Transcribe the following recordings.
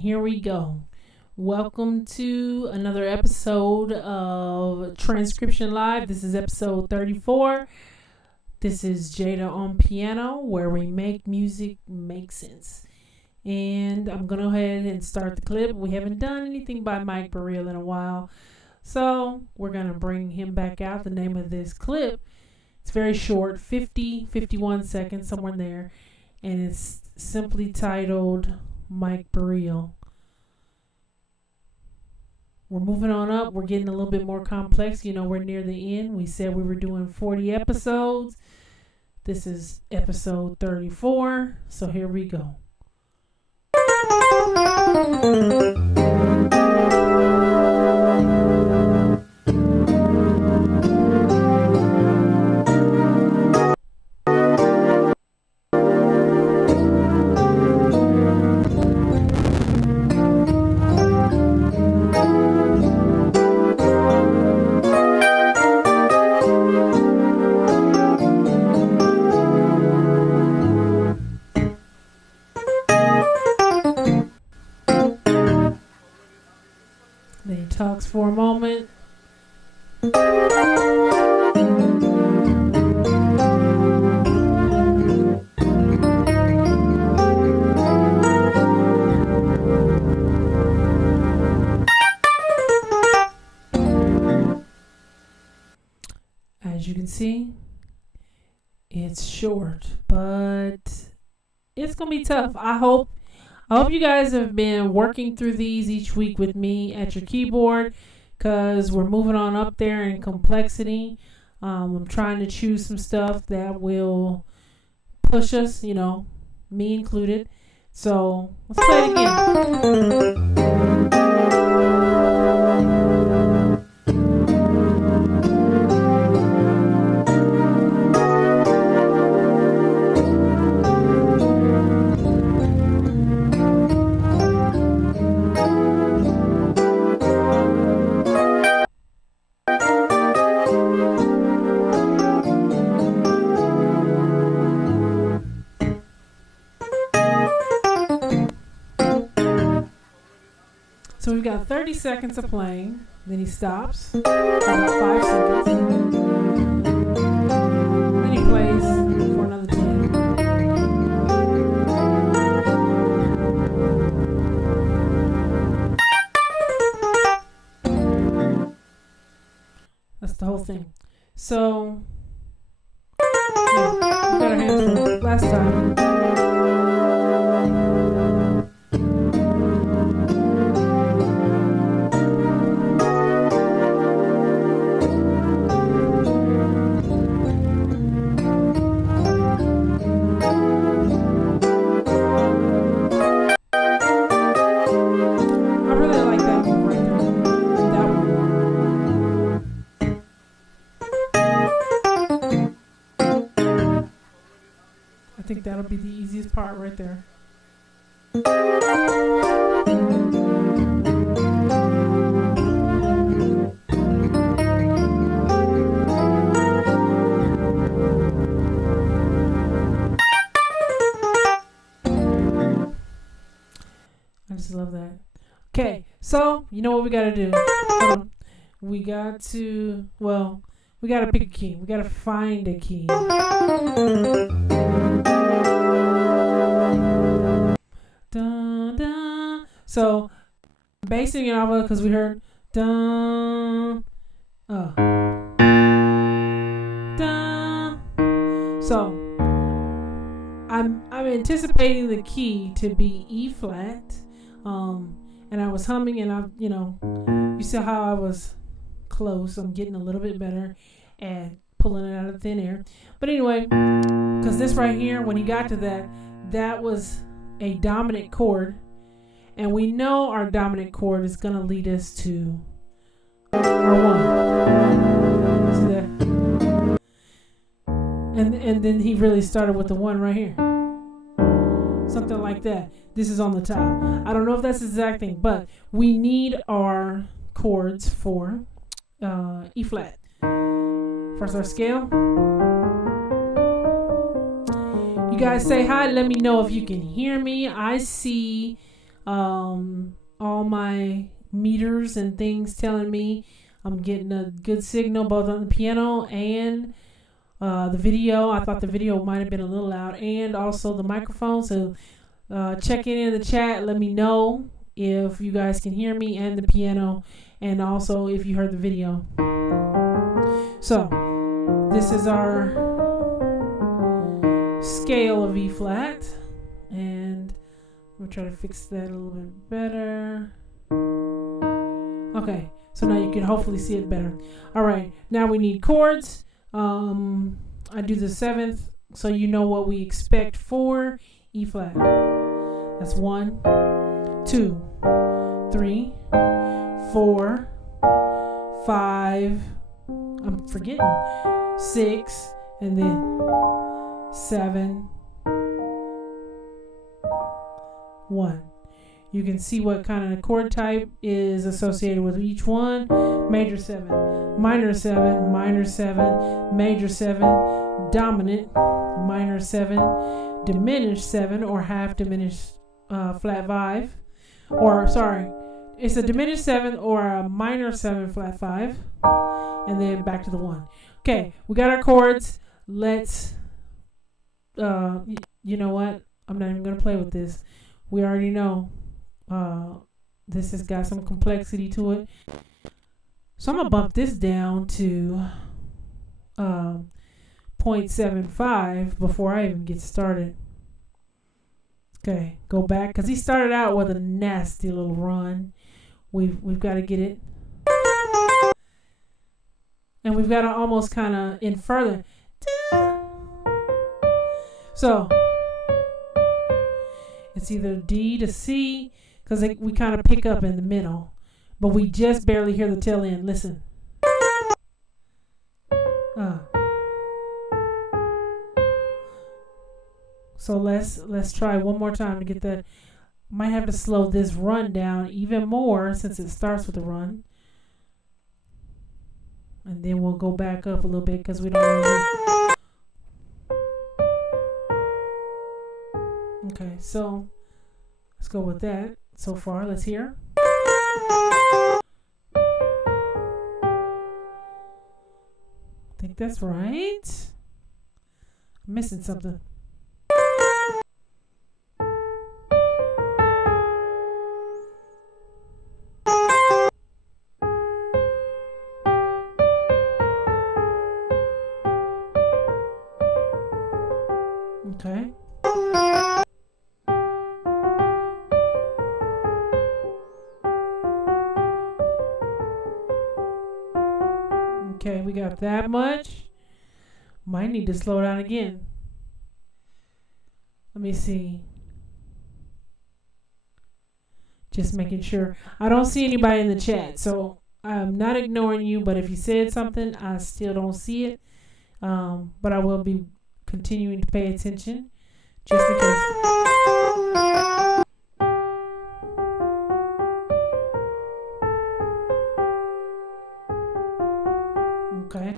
here we go. Welcome to another episode of Transcription Live. This is episode 34. This is Jada on piano, where we make music make sense. And I'm going to go ahead and start the clip. We haven't done anything by Bereal in a while, so we're going to bring him back out. The name of this clip, it's very short, 51 seconds, somewhere in there, and it's simply titled Bereal. We're moving on up. We're getting a little bit more complex. You know, we're near the end. We said we were doing 40 episodes. This is episode 34. So here we go. Then he talks for a moment. As you can see, it's short, but it's gonna be tough. I hope you guys have been working through these each week with me at your keyboard, because we're moving on up there in complexity. I'm trying to choose some stuff that will push us, you know, me included. So let's play it again. So we've got 30 seconds of playing, then he stops for about 5 seconds, then he plays for another 10. That's the whole thing. So, yeah, we got our hands full. Last time. I think that'll be the easiest part right there. I just love that. Okay, so you know what we gotta do? We got to pick a key. We gotta find a key. Dun, dun. So, basing it off of, because we heard dun, dun. So, I'm anticipating the key to be E flat, and I was humming, and you see how I was close. I'm getting a little bit better at pulling it out of thin air. But anyway, because this right here, when he got to that was a dominant chord, and we know our dominant chord is going to lead us to our one. See that? And then he really started with the one right here. Something like that. This is on the top. I don't know if that's the exact thing, but we need our chords for E flat. First, our scale. You guys say hi. Let me know if you can hear me. I see All my meters and things telling me I'm getting a good signal both on the piano and the video. I thought the video might have been a little loud, and also the microphone. So check in the chat. Let me know if you guys can hear me and the piano, and also if you heard the video. So this is our scale of E flat, and I'm gonna try to fix that a little bit better. Okay, so now you can hopefully see it better. All right, now we need chords. I do the 7th, so you know what we expect for E flat. That's 1, 2, 3, 4, 5. I'm forgetting 6, and then 7, 1. You can see what kind of chord type is associated with each one. Major 7, minor 7, minor 7, major 7, dominant, minor 7, diminished 7 or half diminished flat 5. Or, sorry, it's a diminished 7 or a minor 7 flat 5. And then back to the 1. Okay, we got our chords. Let's, you know what? I'm not even going to play with this. We already know. This has got some complexity to it. So I'm going to bump this down to 0.75 before I even get started. Okay, go back, because he started out with a nasty little run. We've got to get it. And we've got to almost kind of in further. So it's either D to C, because we kind of pick up in the middle, but we just barely hear the tail end. Listen. So let's try one more time to get that. Might have to slow this run down even more since it starts with a run. And then we'll go back up a little bit because we don't really. Okay, so let's go with that. So far, let's hear. I think that's right. I'm missing something. Okay. Okay, we got that much. Might need to slow down again. Let me see. Just making sure. I don't see anybody in the chat, so I'm not ignoring you, but if you said something, I still don't see it. But I will be continuing to pay attention just in case. Okay.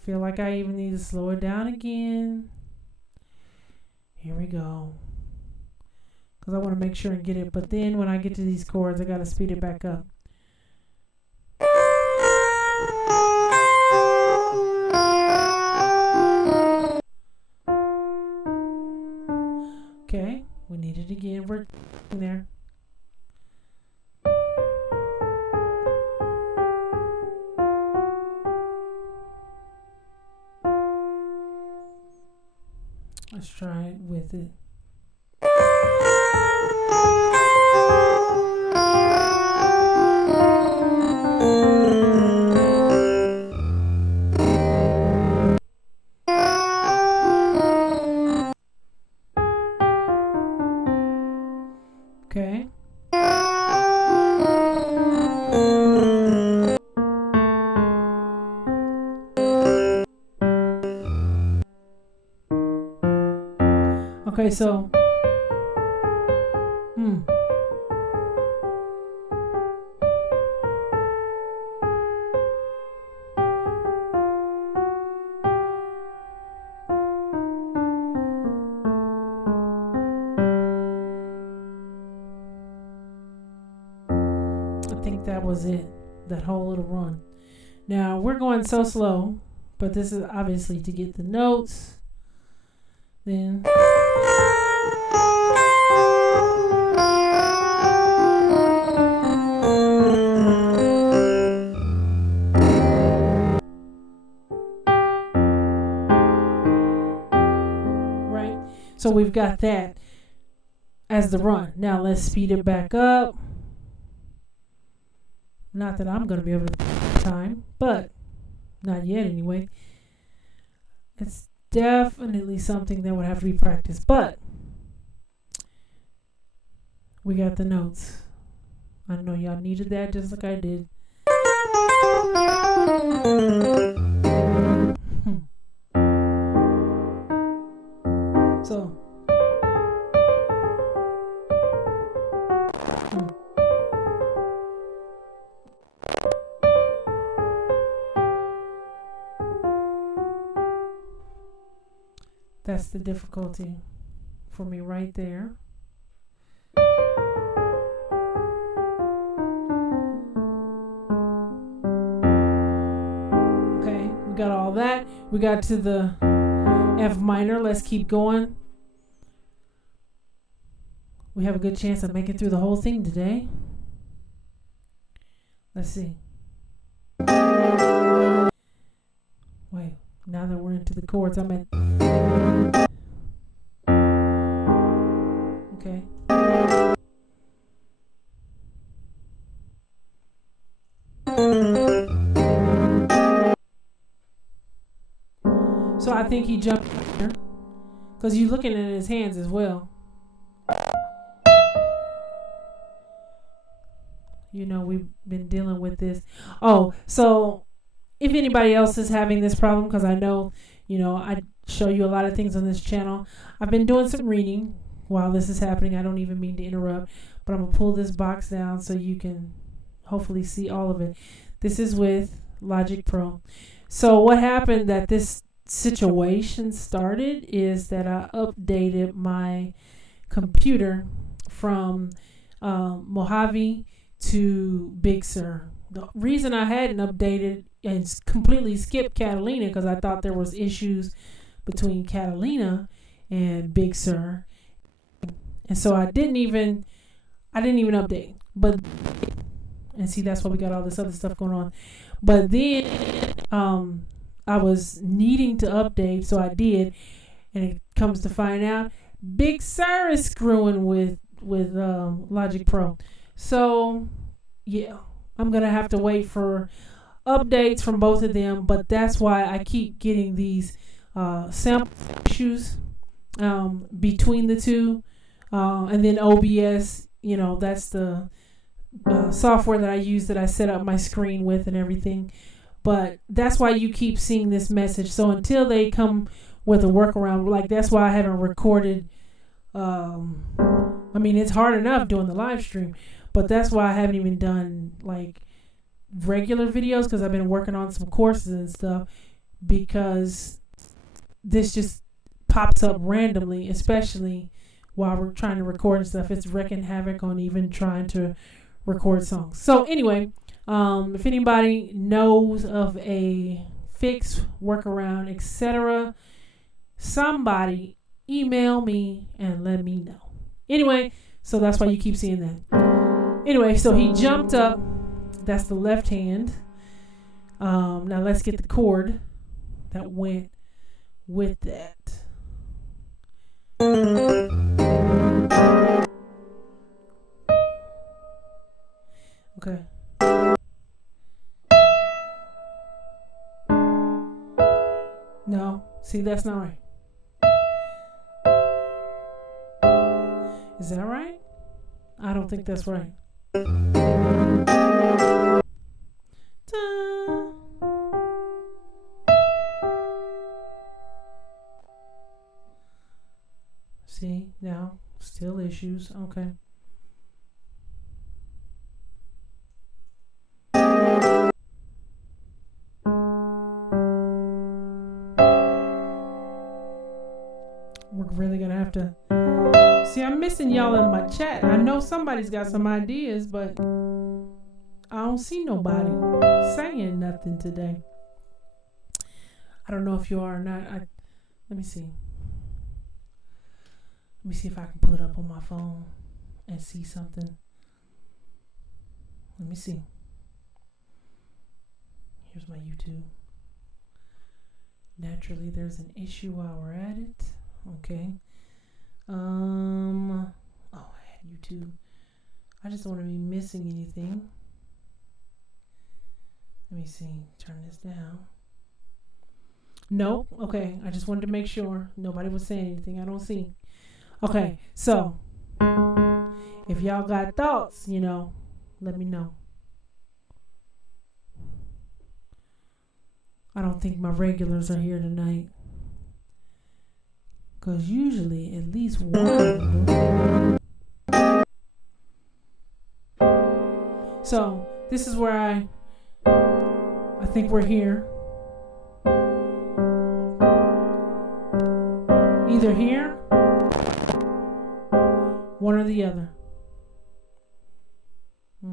Feel like I even need to slow it down again. Here we go. Because I want to make sure and get it. But then when I get to these chords, I got to speed it back up. Okay. We need it again. We're there. Let's try it with it. Okay. Okay, so that whole little run. Now we're going so slow, but this is obviously to get the notes. Then right, so we've got that as the run. Now let's speed it back up. Not that I'm going to be able to time, but not yet anyway. It's definitely something that would have to be practiced, but we got the notes. I know y'all needed that just like I did. So that's the difficulty for me right there. Okay, we got all that. We got to the F minor. Let's keep going. We have a good chance of making through the whole thing today. Let's see. Wait, now that we're into the chords, I'm at... Okay. So I think he jumped here because you're looking at his hands as well. You know, we've been dealing with this. Oh, so if anybody else is having this problem, because I know, you know, I show you a lot of things on this channel. I've been doing some reading while this is happening. I don't even mean to interrupt, but I'm going to pull this box down so you can hopefully see all of it. This is with Logic Pro. So what happened that this situation started is that I updated my computer from Mojave to Big Sur. The reason I hadn't updated and completely skipped Catalina because I thought there was issues between Catalina and Big Sur, and so I didn't even update. But and see, that's why we got all this other stuff going on. But then I was needing to update, so I did, and it comes to find out Big Sur is screwing with Logic Pro. So yeah, I'm gonna have to wait for updates from both of them, but that's why I keep getting these sample issues between the two, and then OBS, you know, that's the software that I use that I set up my screen with and everything. But that's why you keep seeing this message. So until they come with a workaround, like that's why I haven't recorded. I mean, it's hard enough doing the live stream, but that's why I haven't even done like regular videos, because I've been working on some courses and stuff, because this just pops up randomly, especially while we're trying to record and stuff. It's wreaking havoc on even trying to record songs. So anyway, if anybody knows of a fix, workaround, etc., somebody email me and let me know. Anyway, so that's why you keep seeing that. Anyway, so he jumped up. That's the left hand. Now let's get the chord that went with that. Okay. No, see, that's not right. Is that right? I don't think that's right. See, now, still issues. Okay. We're really going to have to... See, I'm missing y'all in my chat. I know somebody's got some ideas, but I don't see nobody saying nothing today. I don't know if you are or not. Let me see. Let me see if I can pull it up on my phone and see something. Let me see. Here's my YouTube. Naturally, there's an issue while we're at it. Okay. Oh, I had YouTube. I just don't want to be missing anything. Let me see. Turn this down. Nope. Okay. I just wanted to make sure nobody was saying anything. I don't see. Okay. So, if y'all got thoughts, let me know. I don't think my regulars are here tonight. Because usually at least one. So, this is where I think we're here. Either here, one or the other.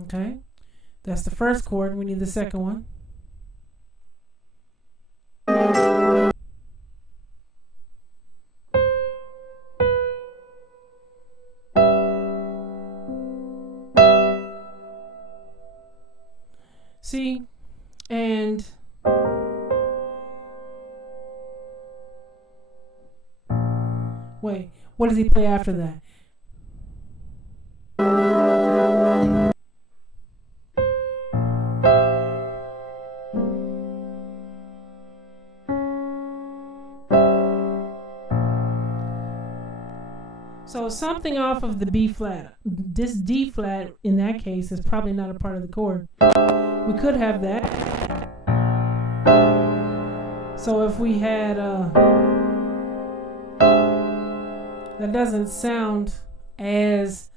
Okay? That's the first chord. We need the second one. See? And wait, what does he play after that? So something off of the B flat. This D flat in that case is probably not a part of the chord. We could have that. So if we had that doesn't sound as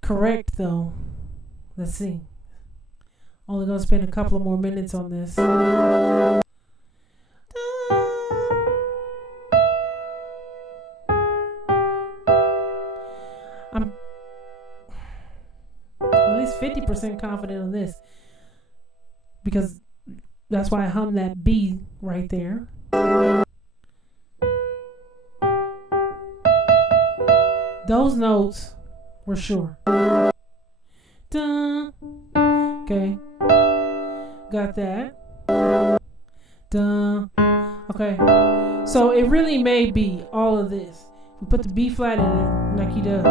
correct though. Let's see. Only gonna spend a couple of more minutes on this. I'm at least 50% confident on this because that's why I hum that B right there. Those notes were sure. Dun. Okay. Got that. Dun. Okay. So it really may be all of this. We put the B flat in it like he does.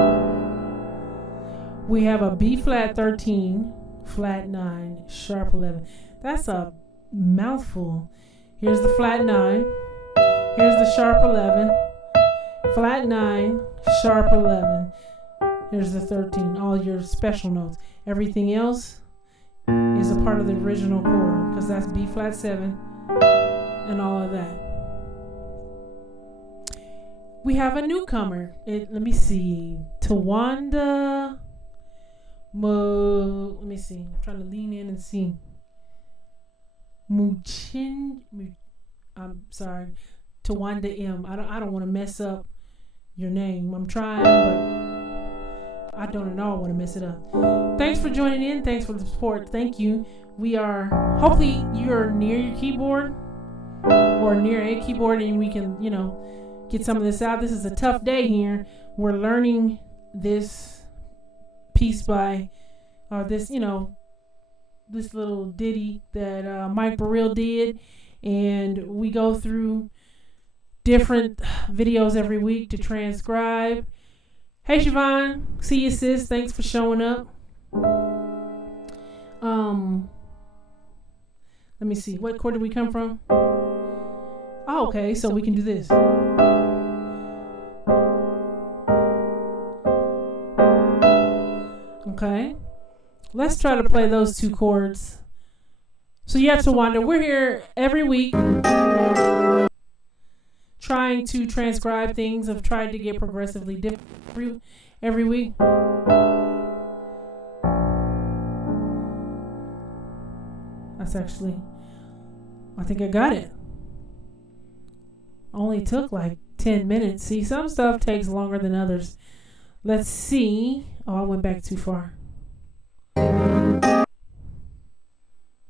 We have a B flat 13, flat 9, sharp 11. That's a mouthful. Here's the flat 9. Here's the sharp 11. Flat 9, sharp 11. Here's the 13. All your special notes. Everything else is a part of the original chord because that's B flat 7 and all of that. We have a newcomer. Let me see. Tawanda. Let me see. I'm trying to lean in and see. I'm sorry. Tawanda M. I don't want to mess up your name. I'm trying, but I don't at all want to mess it up. Thanks for joining in. Thanks for the support. Thank you. We are, hopefully you're near your keyboard or near a keyboard and we can, get some of this out. This is a tough day here. We're learning this piece by, this little ditty that Mike Bereal did. And we go through different videos every week to transcribe. Hey, Siobhan. See you, sis. Thanks for showing up. Let me see. What chord did we come from? Oh, okay. So we can do this. Okay. Let's try to play those two chords. So you have to wonder, we're here every week trying to transcribe things. I've tried to get progressively different every week. That's actually, I think I got it. Only took like 10 minutes. See, some stuff takes longer than others. Let's see. Oh, I went back too far.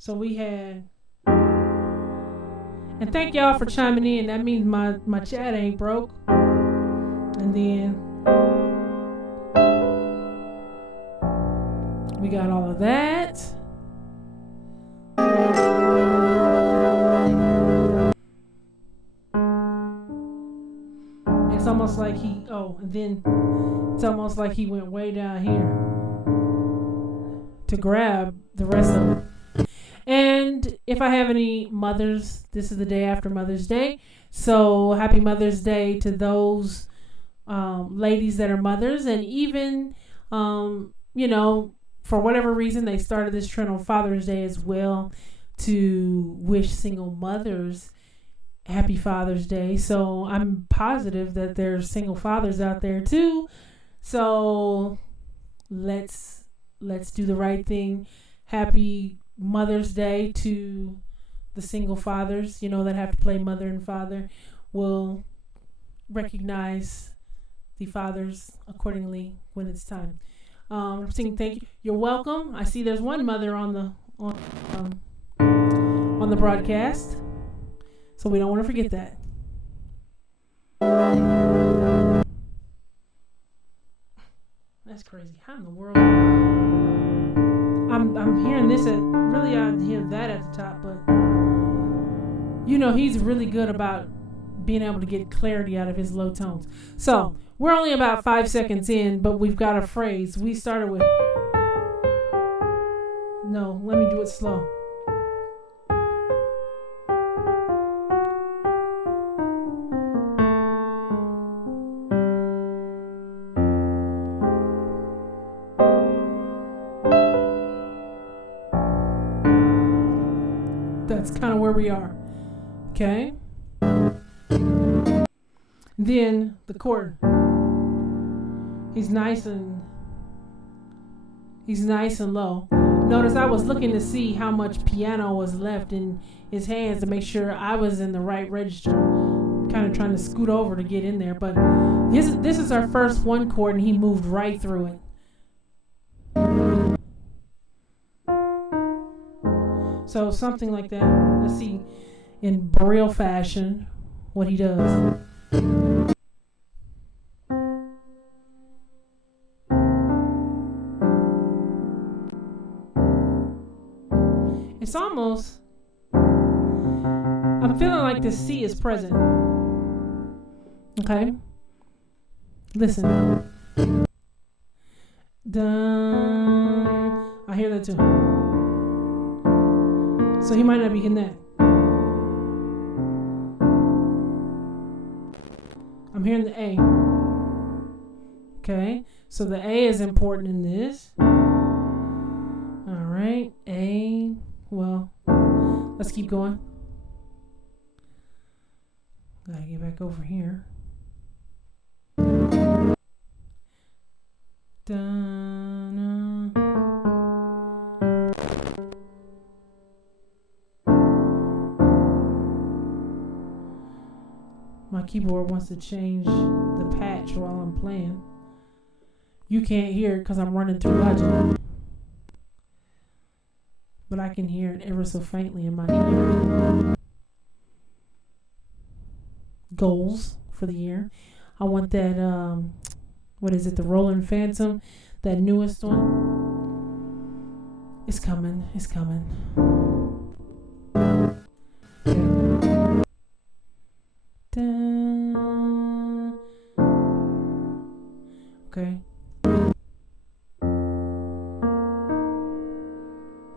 So we had, and thank y'all for chiming in. That means my chat ain't broke. And then we got all of that. It's almost like it's almost like he went way down here to grab the rest of it. And if I have any mothers, this is the day after Mother's Day. So happy Mother's Day to those ladies that are mothers. And even, for whatever reason, they started this trend on Father's Day as well to wish single mothers happy Father's Day. So I'm positive that there's single fathers out there too. So let's do the right thing. Happy Mother's Day to the single fathers, that have to play mother and father. We'll recognize the fathers accordingly when it's time. I'm saying thank you. You're welcome. I see there's one mother on the broadcast, so we don't want to forget that. That's crazy. How in the world? I'm hearing this I hear that at the top, but he's really good about being able to get clarity out of his low tones. So we're only about 5 seconds in, but we've got a phrase. We started with, no, let me do it slow. That's kind of where we are. Okay. Then the chord. He's nice and low. Notice I was looking to see how much piano was left in his hands to make sure I was in the right register. Kind of trying to scoot over to get in there, but this is our first one chord, and he moved right through it. So something like that. Let's see in Bereal fashion what he does. It's almost, I'm feeling like the C is present. Okay? Listen. Dun. I hear that too. So he might not be hitting that. I'm hearing the A. Okay, so the A is important in this. All right, A. Well, let's keep going. Gotta get back over here. Dun. My keyboard wants to change the patch while I'm playing. You can't hear it because I'm running through Logic. But I can hear it ever so faintly in my ear. Goals for the year. I want that, the Roland Phantom, that newest one. It's coming. Okay. Okay.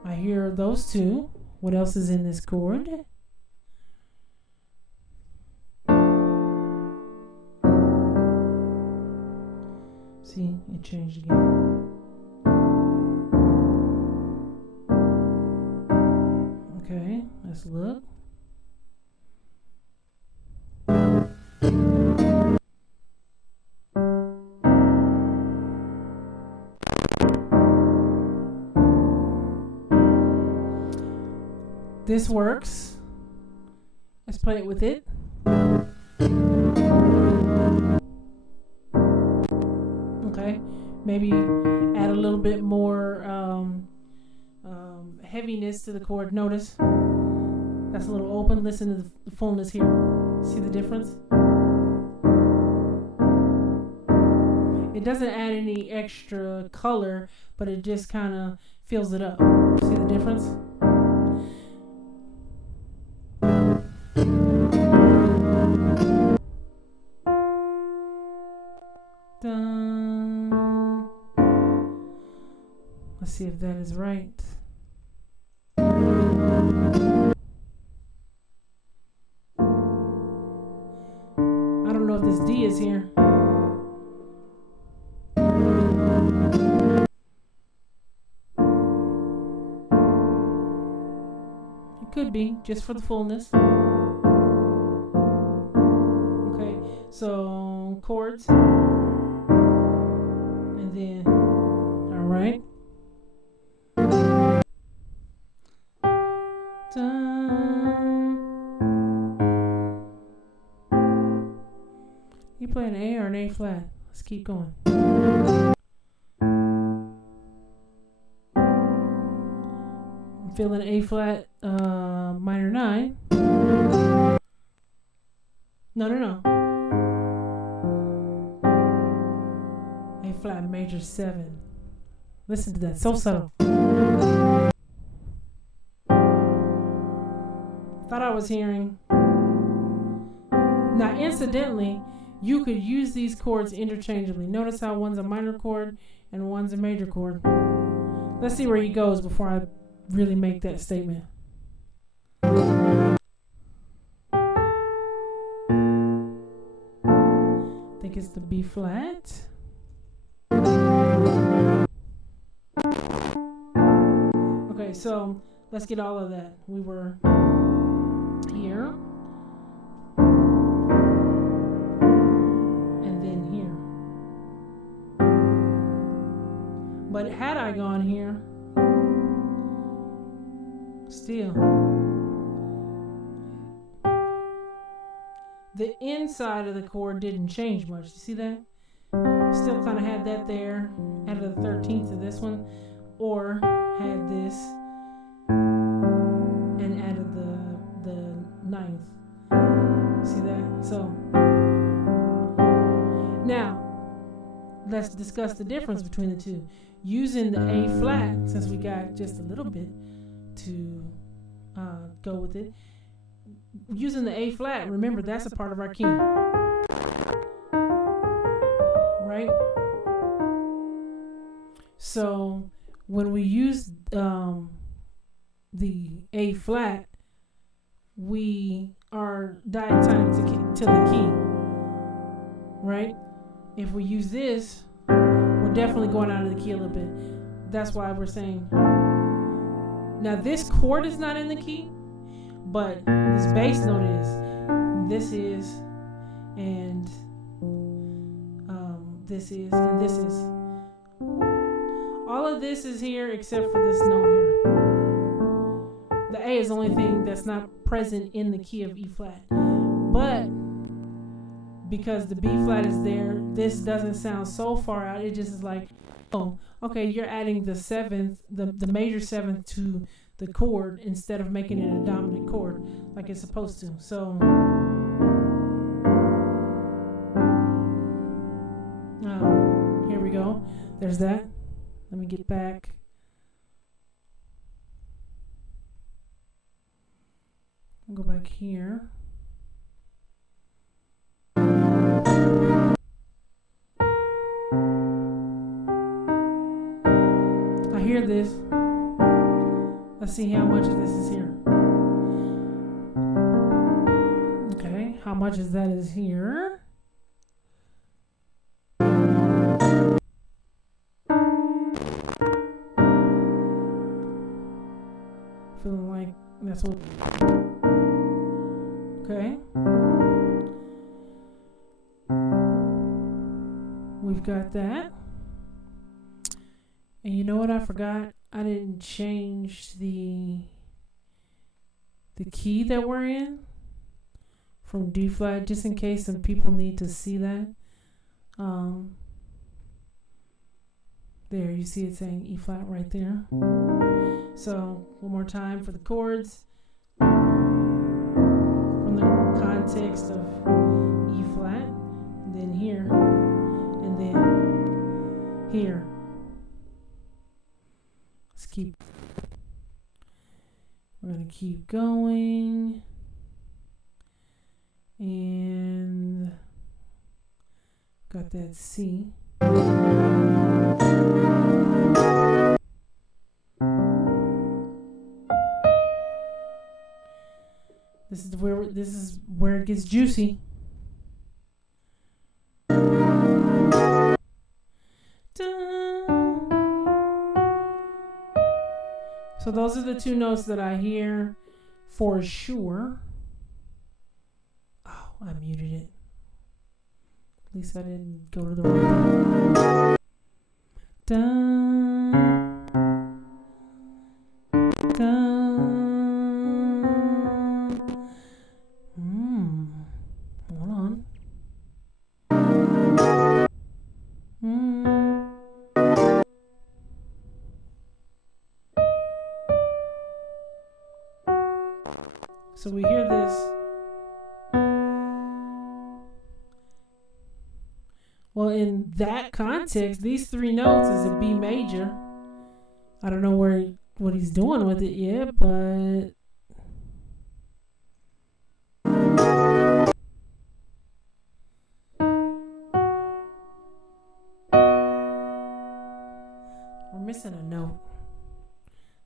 I hear those two. What else is in this chord? See, it changed again. Okay, let's look. This works. Let's play it with it. Okay, maybe add a little bit more heaviness to the chord. Notice that's a little open. Listen to the fullness here. See the difference? It doesn't add any extra color, but it just kind of fills it up. See the difference? Dun. Let's see if that is right. I don't know if this D is here. It could be, just for the fullness. Okay, so chords. And then, all right. You play an A or an A flat? Let's keep going. I'm feeling A flat minor 9. No. A flat major 7. Listen to that, so subtle. Thought I was hearing. Now, incidentally, you could use these chords interchangeably. Notice how one's a minor chord and one's a major chord. Let's see where he goes before I really make that statement. I think it's the B flat. Okay, so let's get all of that. We were here. And then here. But had I gone here, still, the inside of the chord didn't change much. You see that? Still kind of had that there, added the 13th to this one, or had this and added the 9th. See that? So now let's discuss the difference between the two. Using the A flat, since we got just a little bit to go with it. Using the A flat, remember that's a part of our key, right? So when we use the A flat, we are diatonic to the key, right? If we use this, we're definitely going out of the key a little bit. That's why we're saying. Now this chord is not in the key, but this bass note is. This is, and this is, and this is. All of this is here except for this note here. The A is the only thing that's not present in the key of E flat. But because the B flat is there, this doesn't sound so far out. It just is like, oh, okay, you're adding the 7th, the major 7th to the chord instead of making it a dominant chord like it's supposed to. So here we go. There's that. Let me get back. I'll go back here. I hear this. Let's see how much of this is here. Okay, how much is that is here? Feeling like that's what. Okay. We've got that. And you know what I forgot? I didn't change the key that we're in from D flat, just in case some people need to see that. There, you see it saying E flat right there. So one more time for the chords. From the context of E flat, and then here, and then here. We're going to keep going. And got that C. This is where it gets juicy. So those are the two notes that I hear for sure. Oh, I muted it. At least I didn't go to the wrong. Dun, dun. Hold on. So we hear this. Well, in that context, these three notes is a B major. I don't know what he's doing with it yet, but we're missing a note.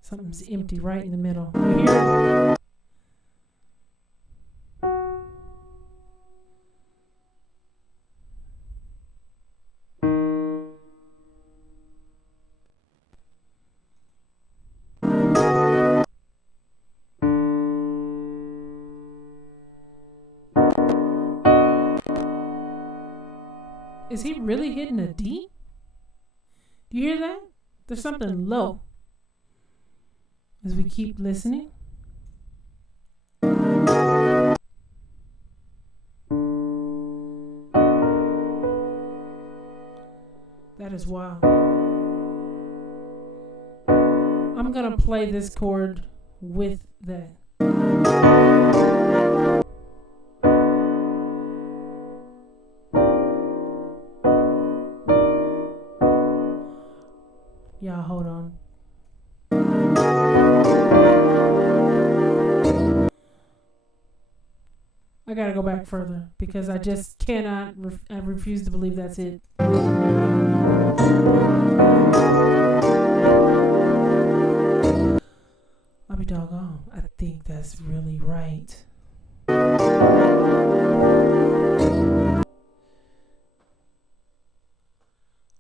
Something's empty right in the middle. You hear it? Is he really hitting a D? Do you hear that? There's something low. As we keep listening. That is wild. I'm gonna play this chord with that. Y'all hold on. I gotta go back further because I just cannot, I refuse to believe that's it. I'll be doggone. I think that's really right.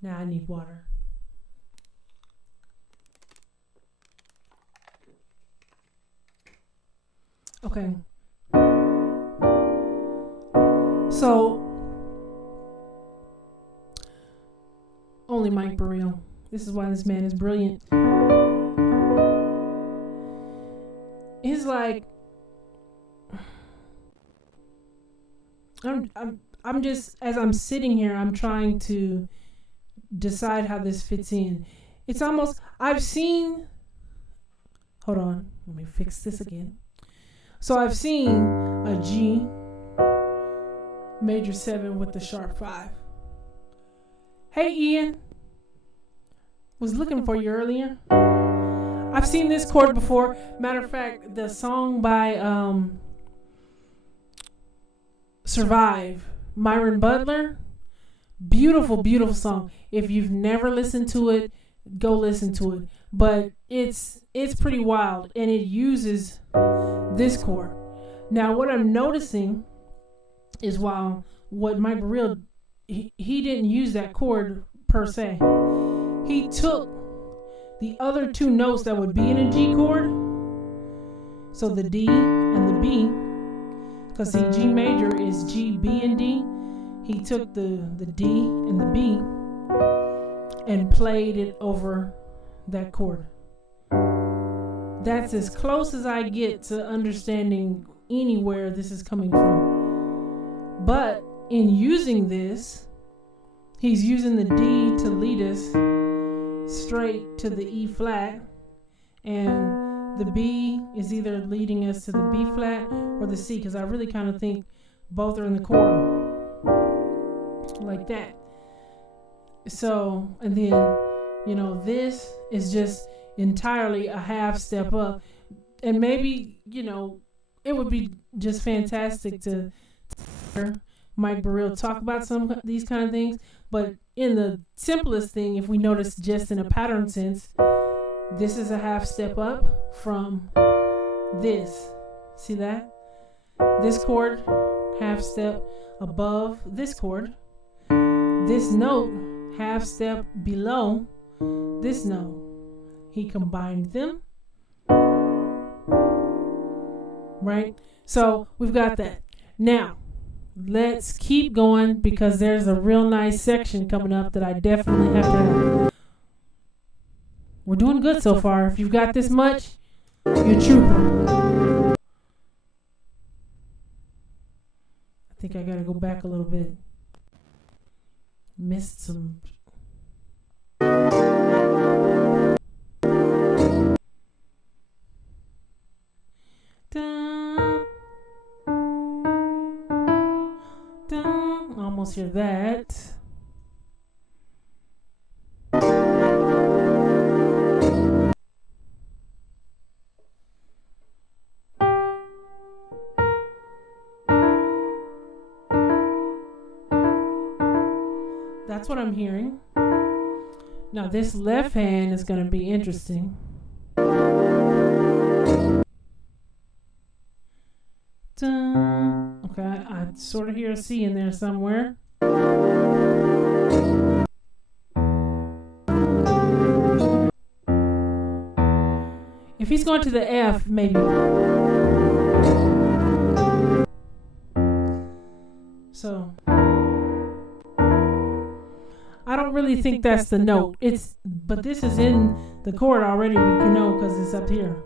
Now I need water. Okay. So, only Mike Bereal. This is why this man is brilliant. He's like, I'm just, as I'm sitting here, I'm trying to decide how this fits in. It's almost, I've seen, hold on, let me fix this again. So I've seen a G major 7 with the sharp 5. Hey Ian, was looking for you earlier. I've seen this chord before. Matter of fact, the song by Survive, Myron Butler, beautiful, beautiful song. If you've never listened to it, go listen to it. But it's pretty wild, and it uses this chord. Now, what I'm noticing is while what Mike Bereal, he didn't use that chord per se. He took the other two notes that would be in a G chord, so the D and the B, because see, G major is G, B, and D. He took the D and the B and played it over that chord. That's as close as I get to understanding anywhere this is coming from. But in using this, he's using the D to lead us straight to the E flat, and the B is either leading us to the B flat or the C, because I really kind of think both are in the chord like that. So, and then, this is just entirely a half step up. And maybe, it would be just fantastic to hear Mike Bereal talk about some of these kind of things. But in the simplest thing, if we notice just in a pattern sense, this is a half step up from this. See that? This chord, half step above this chord. This note, half step below this note. He combined them. Right? So we've got that. Now, let's keep going, because there's a real nice section coming up that I definitely have to have. We're doing good so far. If you've got this much, you're a trooper. I think I got to go back a little bit. Missed some. Almost hear that. That's what I'm hearing. Now this left hand is going to be interesting. Okay, I sort of hear a C in there somewhere. If he's going to the F, maybe. So I don't really think that's the note. But this is in the chord already, we can know, because it's up here.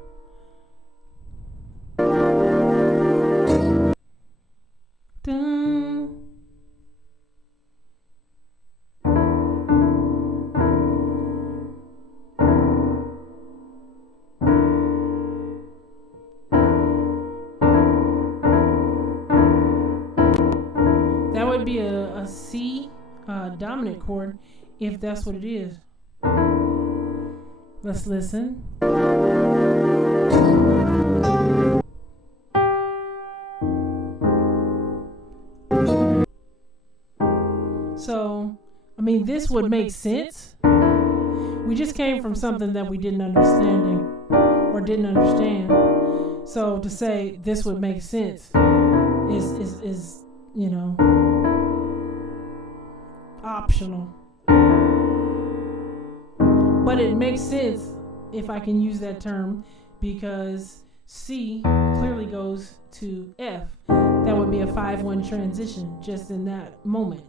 Dun. That would be a C dominant chord, if that's what it is. Let's listen. So, I mean, this would make sense. We just came from something that we didn't understand. So to say this would make sense is optional. But it makes sense, if I can use that term, because C clearly goes to F. That would be a 5-1 transition just in that moment.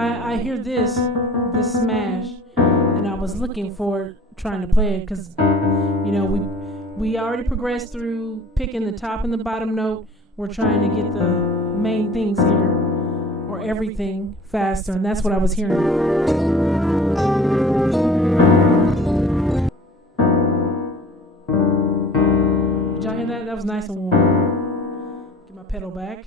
I hear this smash, and I was looking for trying to play it, because we already progressed through picking the top and the bottom note. We're trying to get the main things here, or everything, faster, and that's what I was hearing. Did y'all hear that? That was nice and warm. Get my pedal back.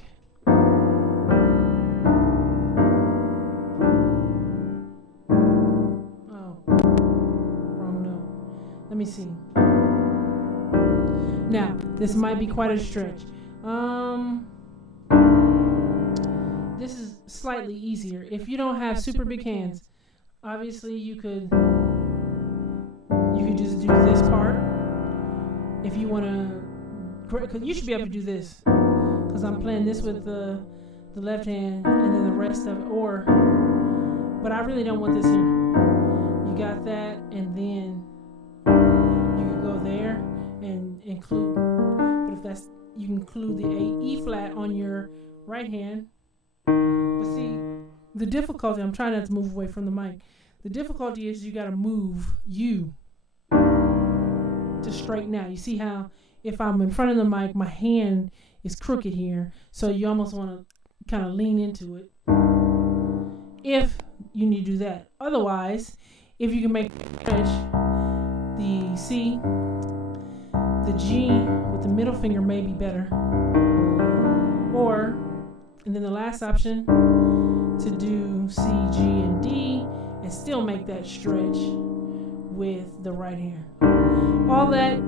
Let me see. Now, this might be quite a stretch. This is slightly easier. If you don't have super big hands, obviously you could just do this part. If you want to, you should be able to do this, because I'm playing this with the left hand and then the rest of it. But I really don't want this here. You got that, and then you could go there and include. But if that's you can include the E flat on your right hand. But see, the difficulty, I'm trying not to move away from the mic. The difficulty is you got to move you to straighten out. You see how if I'm in front of the mic, my hand is crooked here. So you almost want to kind of lean into it if you need to do that. Otherwise, if you can make the stretch, the C, the G with the middle finger may be better. Or, and then the last option, to do C, G, and D and still make that stretch with the right hand. All that,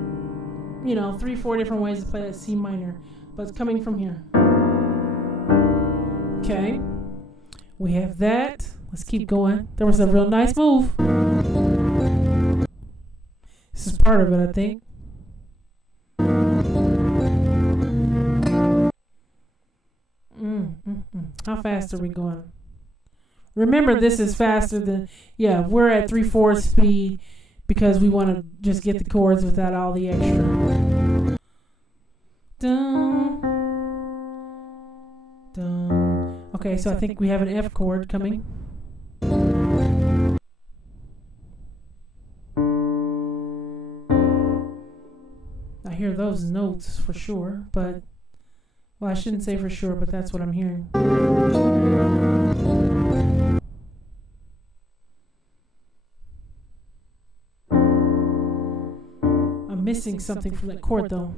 3-4 different ways to play that C minor, but it's coming from here. Okay, we have that. Let's keep going. There was a real nice move. This is part of it, I think. How fast are we going? Remember, this is faster than, we're at 3/4 speed because we want to just get the chords without all the extra. Dun, dun. Okay, so I think we have an F chord coming. I hear those notes for sure, but, well, I shouldn't say for sure, but that's what I'm hearing. I'm missing something from that chord, though.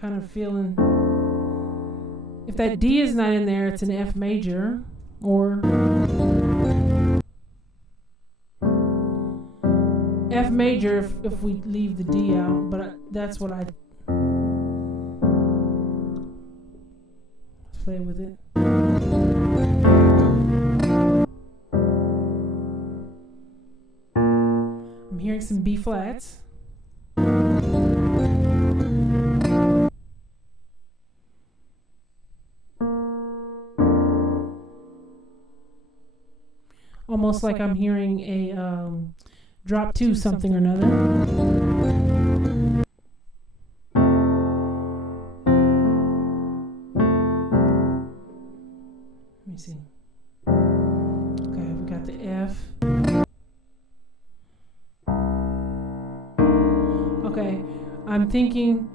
Kind of feeling, if that D is not in there, it's an F major, or F major if we leave the D out, but that's what I play with it. I'm hearing some B flats. Almost like I'm hearing a drop 2 something or another. Let me see. Okay, we got the F. Okay, I'm thinking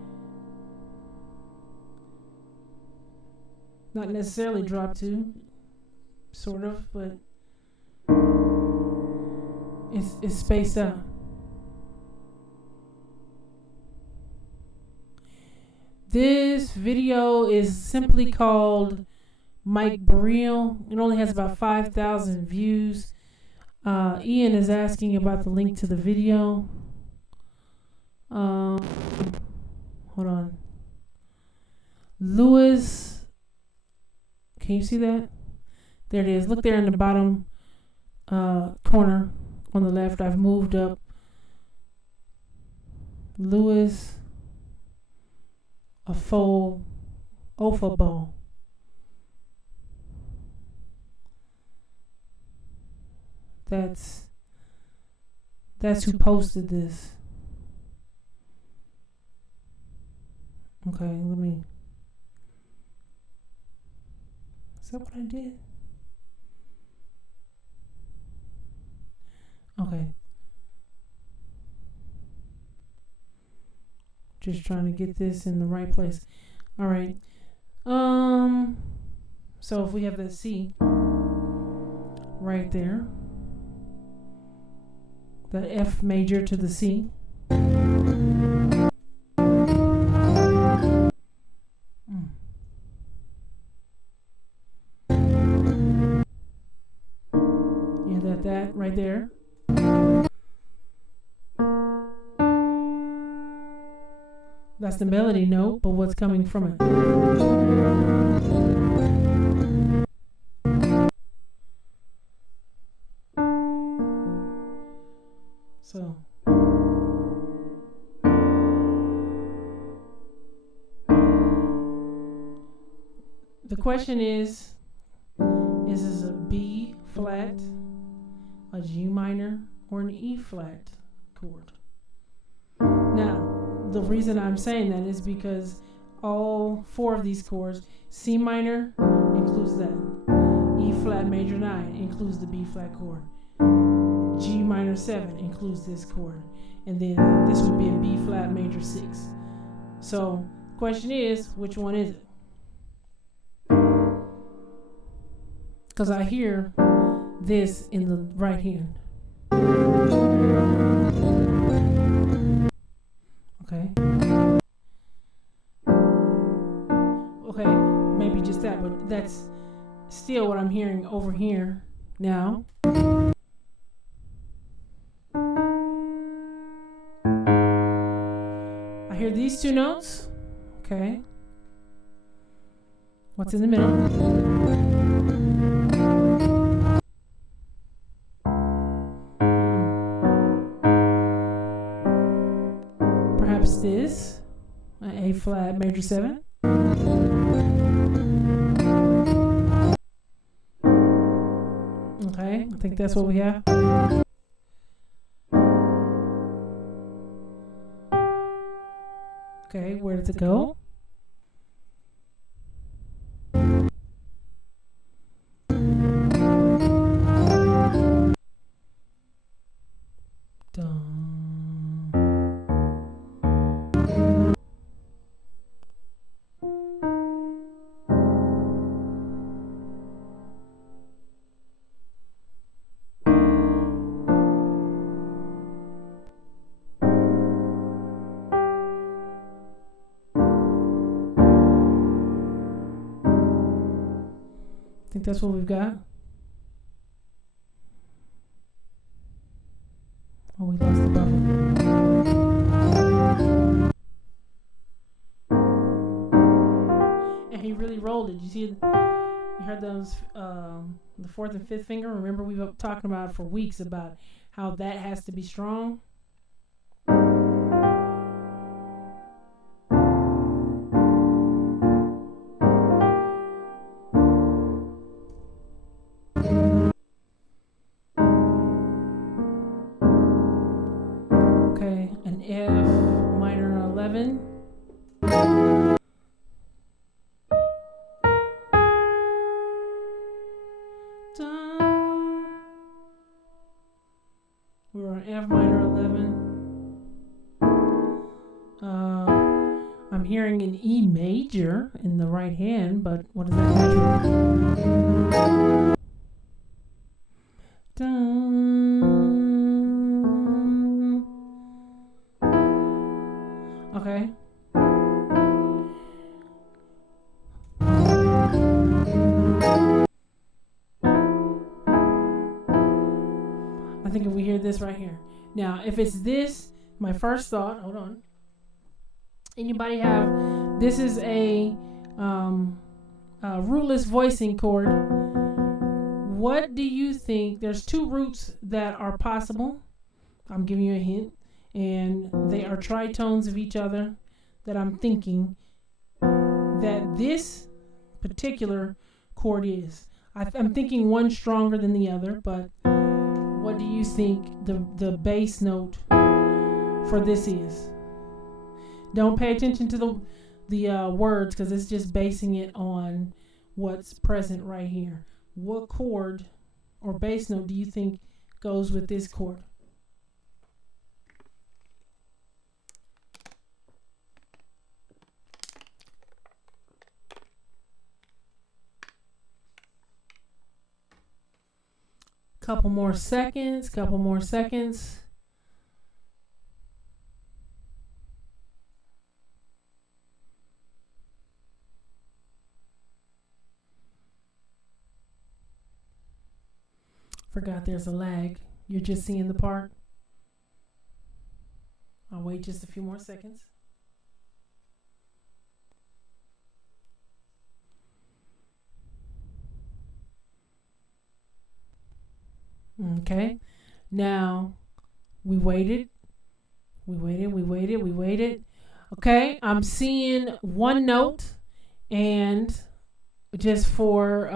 not necessarily drop 2, sort of, but it's spaced out. This video is simply called Mike Bereal. It only has about 5,000 views. Ian is asking about the link to the video. Hold on. Lewis, can you see that? There it is. Look there in the bottom corner on the left. I've moved up Lewis a faux Ofabo. That's who posted this. Okay, let me. Is that what I did? Okay. Just trying to get this in the right place. All right. So if we have that C right there, the F major to the C. You got that right there. That's the melody note, but what's coming from it? So the question is this a B flat, a G minor, or an E flat chord? Now, the reason I'm saying that is because all 4 of these chords, C minor includes that, E flat major 9 includes the B flat chord, G minor 7 includes this chord, and then this would be a B flat major 6. So, the question is, which one is it? Because I hear this in the right hand. Okay. Okay, maybe just that, but that's still what I'm hearing over here now. I hear these 2 notes. Okay. What's in the middle? This A flat major 7. Okay, I think that's what we have. Okay, where does it go? I think that's what we've got. Oh, we lost the bubble. And he really rolled it. You see, you heard those, the 4th and 5th finger. Remember, we've been talking about for weeks about how that has to be strong. An F minor 11. We were on F minor 11. I'm hearing an E major in the right hand, but what does that measure? Okay. I think if we hear this right here. Now, if it's this, my first thought, hold on. Anybody have, this is a rootless voicing chord. What do you think? There's 2 roots that are possible. I'm giving you a hint. And they are tritones of each other that I'm thinking that this particular chord is. I'm thinking one stronger than the other, but what do you think the bass note for this is? Don't pay attention to the words, because it's just basing it on what's present right here. What chord or bass note do you think goes with this chord? Couple more seconds. Forgot there's a lag. You're just seeing the part. I'll wait just a few more seconds. Okay. Now, we waited. Okay. I'm seeing one note, and just for,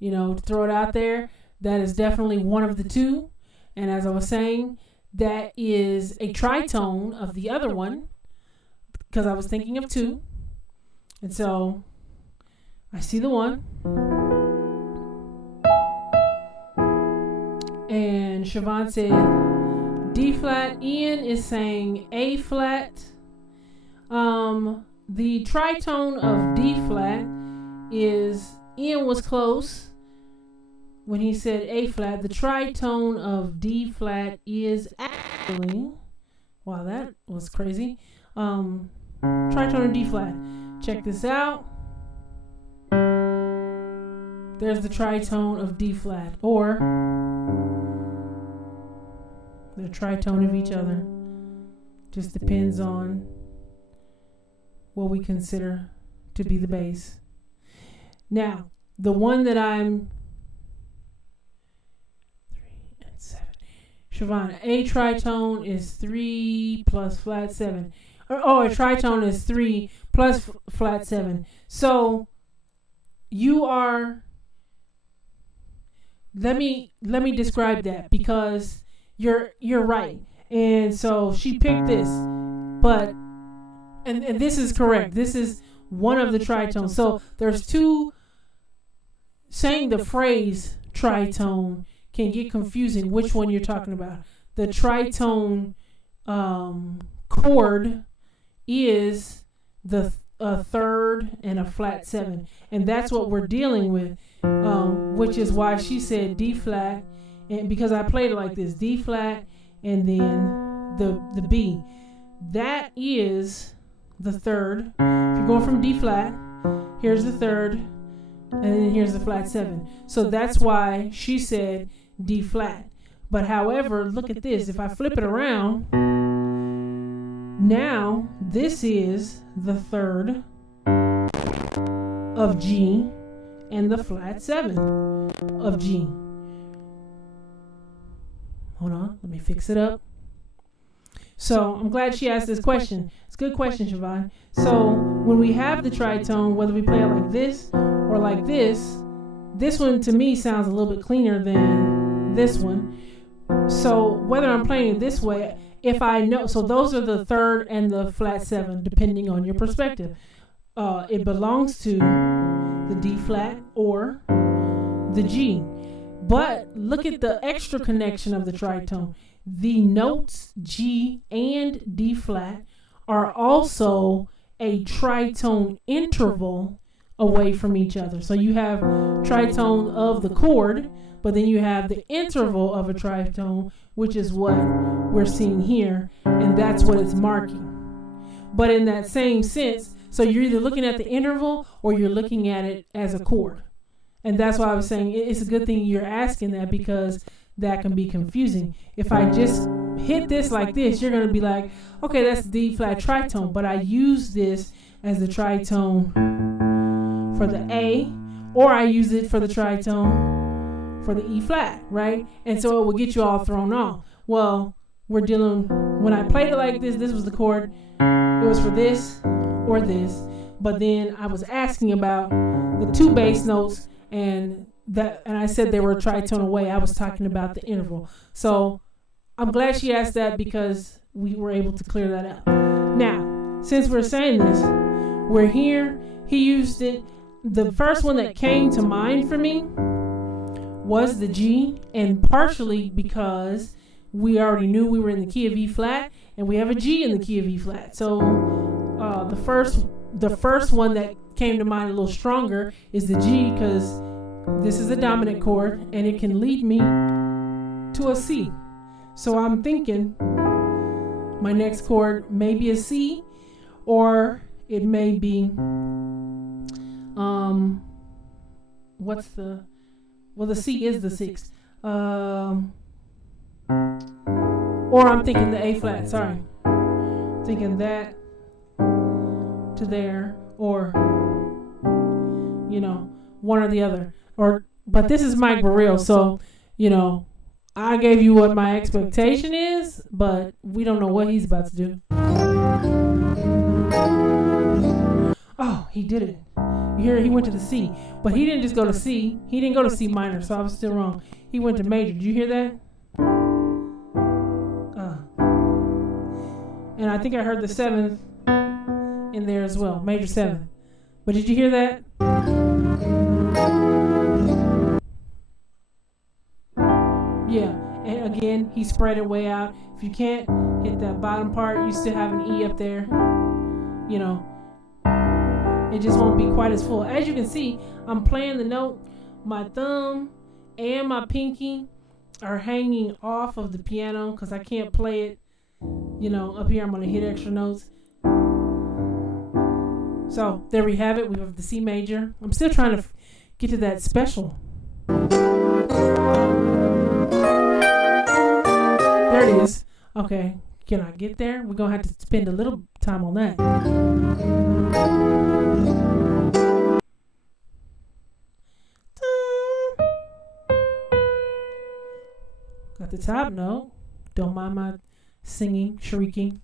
to throw it out there, that is definitely one of the two. And as I was saying, that is a tritone of the other one, because I was thinking of two. And so I see the one. And Siobhan said D flat. Ian is saying A flat. The tritone of D flat is, Ian was close when he said A flat. The tritone of D flat is actually, wow, that was crazy. Tritone of D flat. Check this out. There's the tritone of D flat, or the tritone of each other. Just depends on what we consider to be the bass. Now, the one that I'm 3 and 7. Siobhan, a tritone is 3 plus flat 7. A tritone is 3 plus flat 7. So you are, let me describe that, because you're right. And so she picked this, but and this is correct. This is one of the tritones. So there's two. Saying the phrase tritone can get confusing which one you're talking about. The tritone chord is the third and a flat 7, and that's what we're dealing with, which is why she said D flat, and because I played it like this: D flat and then the B. That is the third. If you're going from D flat, here's the third, and then here's the flat 7. So that's why she said D flat. But however, look at this. If I flip it around, now this is the third of G and the flat 7 of G. Hold on, let me fix it up. So I'm glad she asked this question. It's a good question, Siobhan. So when we have the tritone, whether we play it like this or like this one to me sounds a little bit cleaner than this one. So whether I'm playing it this way, if I know, so those are the third and the flat 7, depending on your perspective. It belongs to the D flat or the G. But look at the extra connection of the tritone. The notes G and D flat are also a tritone interval away from each other. So you have tritone of the chord, but then you have the interval of a tritone, which is what we're seeing here, and that's what it's marking. But in that same sense, so you're either looking at the interval or you're looking at it as a chord. And that's why I was saying it's a good thing you're asking that, because that can be confusing. If I just hit this like this, you're going to be like, okay, that's D flat tritone, but I use this as the tritone for the A, or I use it for the tritone for the E flat, right? And so it will get you all thrown off. Well, we're dealing, when I played it like this, this was the chord. It was for this or this, but then I was asking about the two bass notes, and I said they were tritone away. I was talking about the interval. So I'm glad she asked that, because we were able to clear that up. Now, since we're saying this, we're here. He used it. The first one that came to mind for me was the G, and partially because we already knew we were in the key of E flat, and we have a G in the key of E flat. So the first one that came to mind a little stronger is the G, because this is a dominant chord and it can lead me to a C. So I'm thinking my next chord may be a C, or it may be the C is the 6th. Or I'm thinking the A flat, sorry. Thinking that to there, or one or the other. But this is Mike Bereal, so I gave you what my expectation is, but we don't know what he's about to do. Oh, he did it. You hear, he went to the C. But he didn't just go to C. He didn't go to C minor, so I was still wrong. He went to major. Did you hear that? And I think I heard the 7th in there as well. Major 7th. But did you hear that? Yeah. And again, he spread it way out. If you can't hit that bottom part, you still have an E up there. You know, it just won't be quite as full. As you can see, I'm playing the note. My thumb and my pinky are hanging off of the piano because I can't play it. You know, up here I'm going to hit extra notes. So there we have it. We have the C major. I'm still trying to get to that special. There it is. Okay. Can I get there? We're going to have to spend a little time on that. Got the top note. Don't mind my singing, shrieking.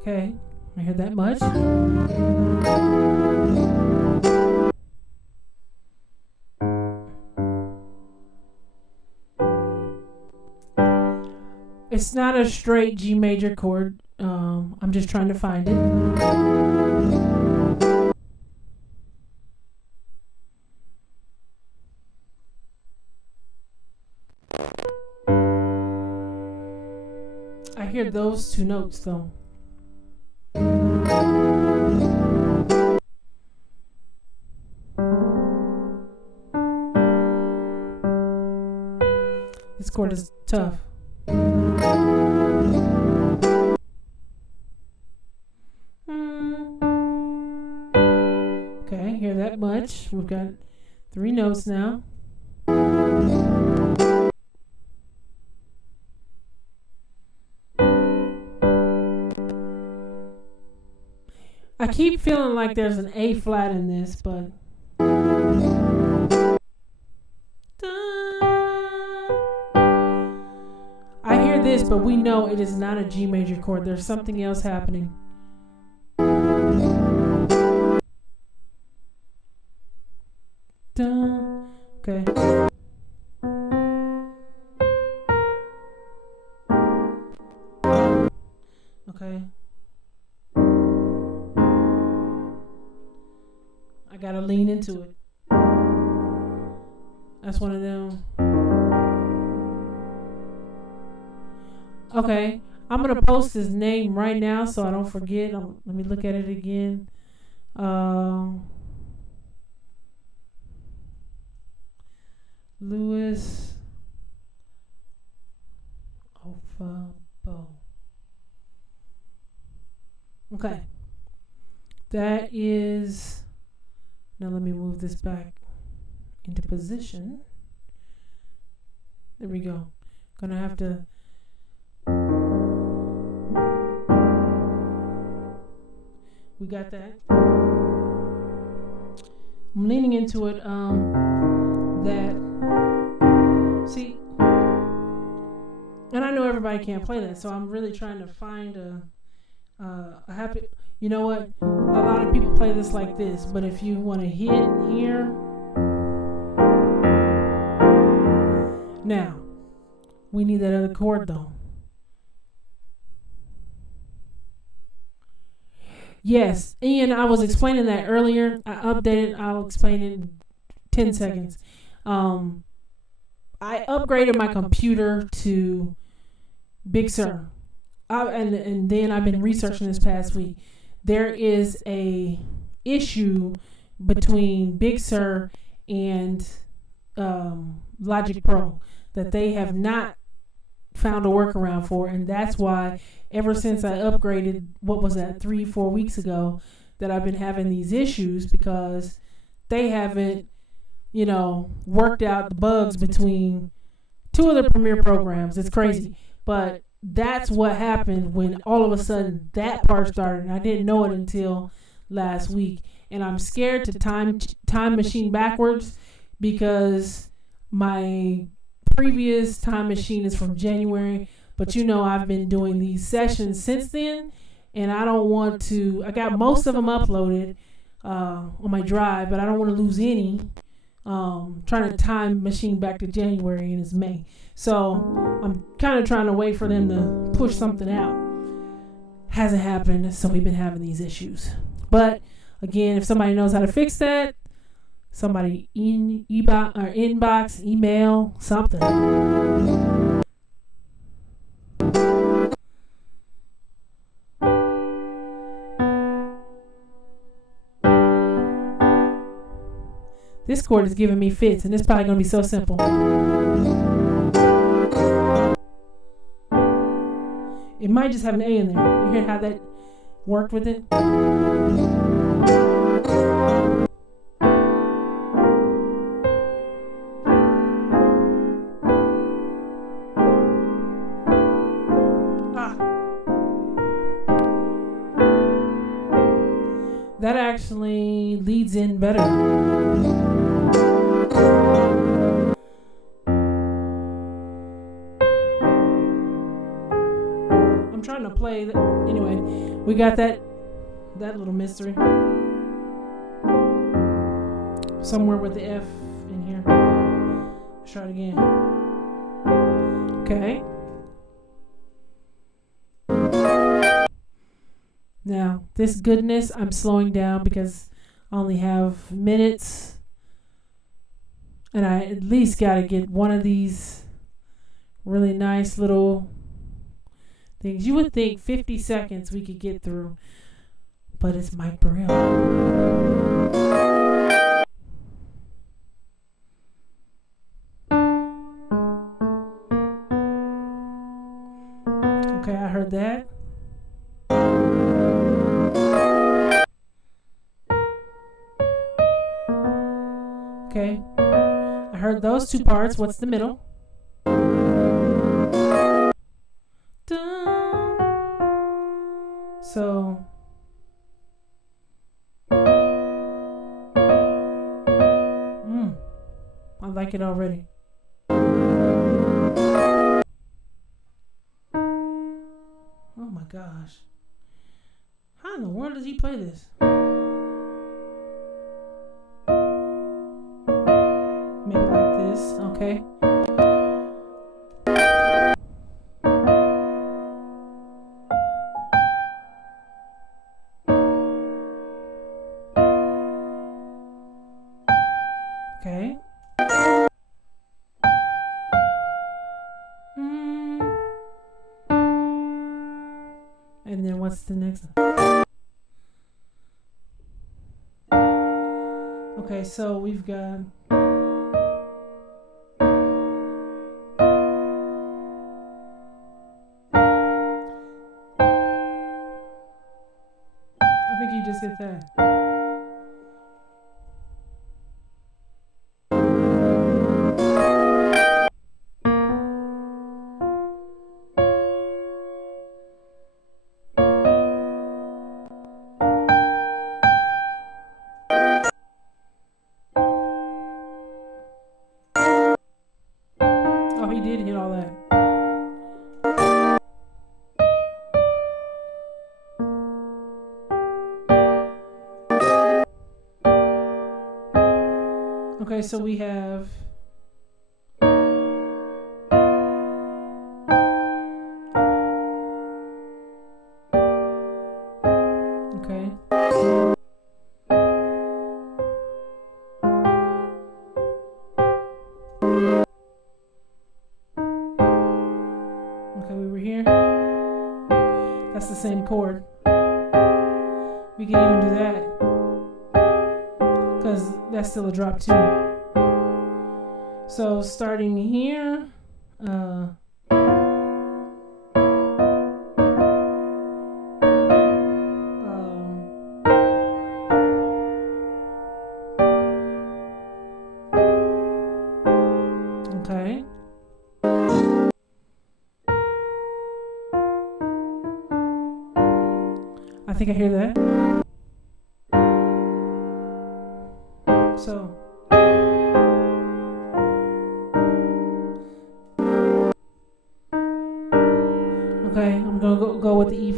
Okay, I hear that much. It's not a straight G major chord. I'm just trying to find it. I hear those two notes though. This chord is tough. Okay, hear that much. We've got 3 notes now. I keep feeling like there's an A flat in this, but I hear this, but we know it is not a G major chord. There's something else happening. Okay. Okay. I gotta lean into it. That's one of them. Okay. I'm gonna post his name right now so I don't forget. Let me look at it again. Louis Ofabo. Okay. That is, now let me move this back into position. There we go. Gonna have to we got that. I'm leaning into it. That see, and I know everybody can't play that, so I'm really trying to find a happy. You know what? A lot of people play this like this, but if you want to hit here, now we need that other chord though. Yes, Ian, I was explaining that earlier. I updated. I'll explain it in 10 seconds. I upgraded my computer to Big Sur. And then I've been researching this past week. There is a issue between Big Sur and Logic Pro that they have not found a workaround for, and that's why ever since I upgraded, what was that, 3-4 weeks ago, that I've been having these issues because they haven't, worked out the bugs between 2 of the Premiere programs. It's crazy, but that's what happened when all of a sudden that part started, and I didn't know it until last week. And I'm scared to time machine backwards because my previous time machine is from January, but I've been doing these sessions since then, and I don't want to. I got most of them uploaded on my drive, but I don't want to lose any. Trying to time machine back to January, and it's May, so I'm kind of trying to wait for them to push something out. Hasn't happened, so we've been having these issues. But again, if somebody knows how to fix that, somebody inbox, email, something. This chord is giving me fits, and it's probably going to be so simple. It might just have an A in there. You hear how that worked with it? That actually leads in better. Trying to play anyway. We got that little mystery somewhere with the F in here. Let's try it again. Okay. Now this goodness, I'm slowing down because I only have minutes, and I at least got to get one of these really nice little things. You would think 50 seconds we could get through, but it's Mike Bereal. Okay, I heard that. Okay, I heard those two parts. What's the middle? So I like it already. Oh my gosh. How in the world does he play this? Maybe like this. Okay. Okay. And then what's the next one? Okay, so we've got I think you just hit that. Oh, he did hit all that. Okay, so we have okay. Okay, we were here. That's the same chord. We can even do that because that's still a drop too. So starting here, okay. I think I hear that. So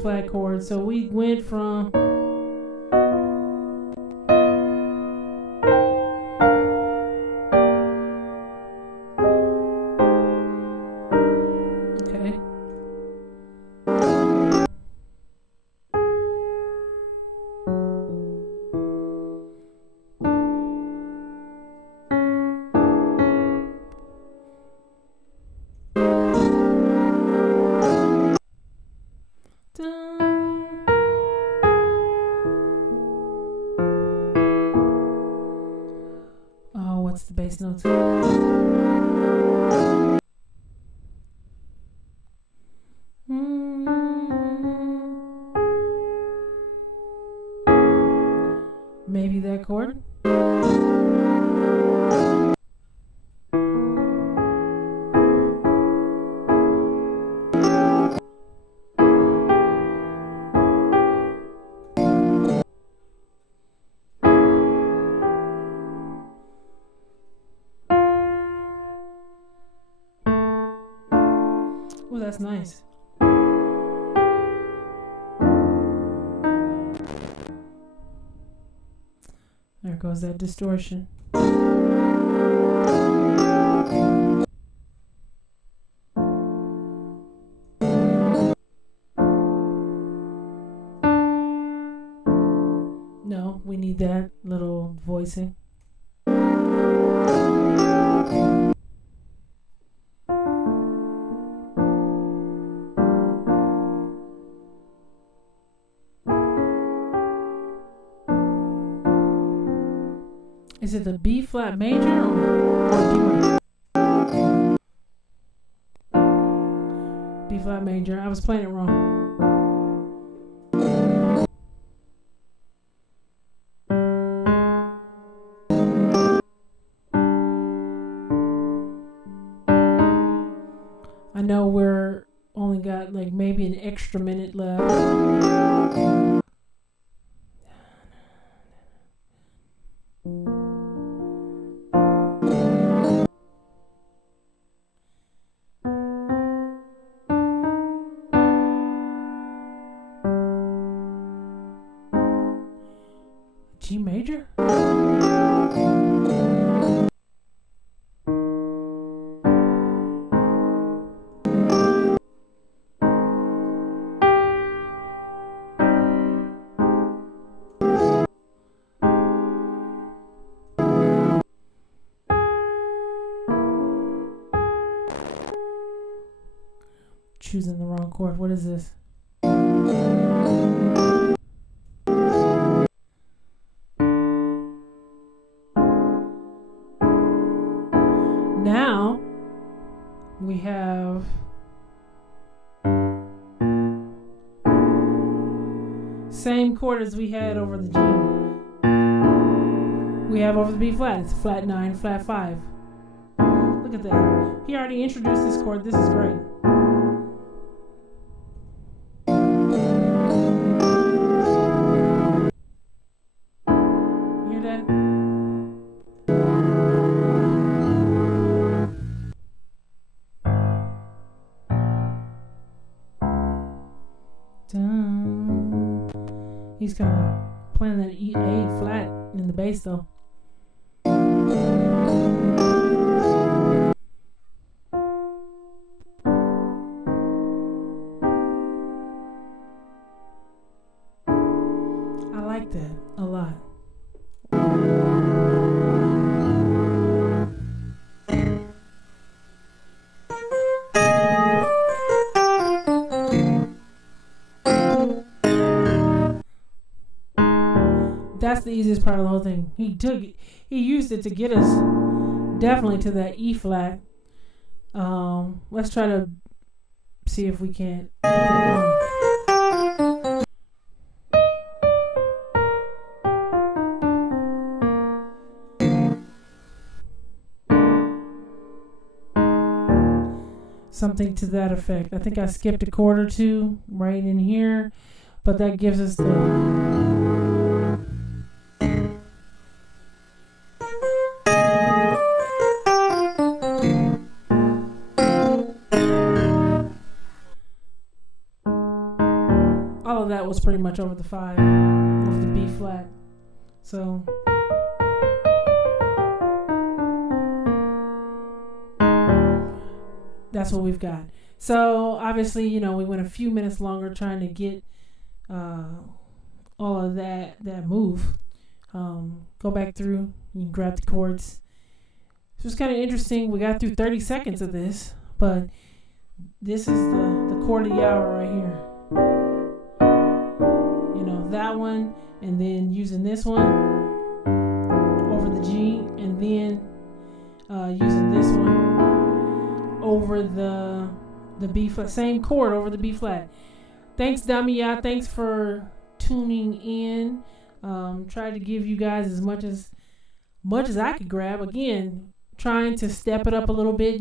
flat chord. So we went from what's the bass notes? Maybe that chord. Oh, that's nice. There goes that distortion. No, we need that little voicing. Is it the B flat major or D? B flat major. I was playing it wrong. I know we're only got like maybe an extra minute left. G major? Choosing the wrong chord. What is this? Now we have same chord as we had over the G. We have over the B flat. It's flat 9, flat 5. Look at that. He already introduced this chord. This is great. Hear that? He's kind of playing that A flat in the bass though. I like that a lot. That's the easiest part of the whole thing. He used it to get us definitely to that E flat. Let's try to see if we can't get that something to that effect. I think I skipped a chord or two right in here, but that gives us the much over the 5, over the B flat. So that's what we've got. So obviously, we went a few minutes longer trying to get all of that move. Go back through, you can grab the chords. It was kind of interesting. We got through 30 seconds of this, but this is the chord of the hour right here. That one, and then using this one over the G, and then using this one over the B flat, same chord over the B flat. Thanks, Damia. Thanks for tuning in. Tried to give you guys as much as I could grab. Again, trying to step it up a little bit.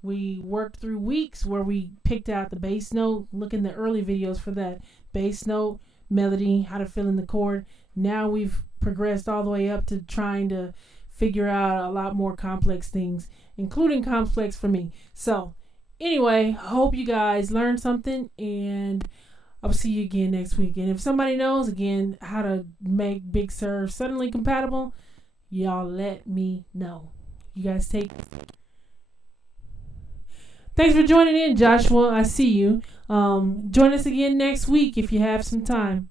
We worked through weeks where we picked out the bass note. Look in the early videos for that bass note, melody, how to fill in the chord. Now we've progressed all the way up to trying to figure out a lot more complex things, including complex for me. So anyway, I hope you guys learned something, and I'll see you again next week. And if somebody knows, again, how to make Big Sur suddenly compatible, y'all let me know. You guys take... Thanks for joining in, Joshua. I see you. Join us again next week if you have some time.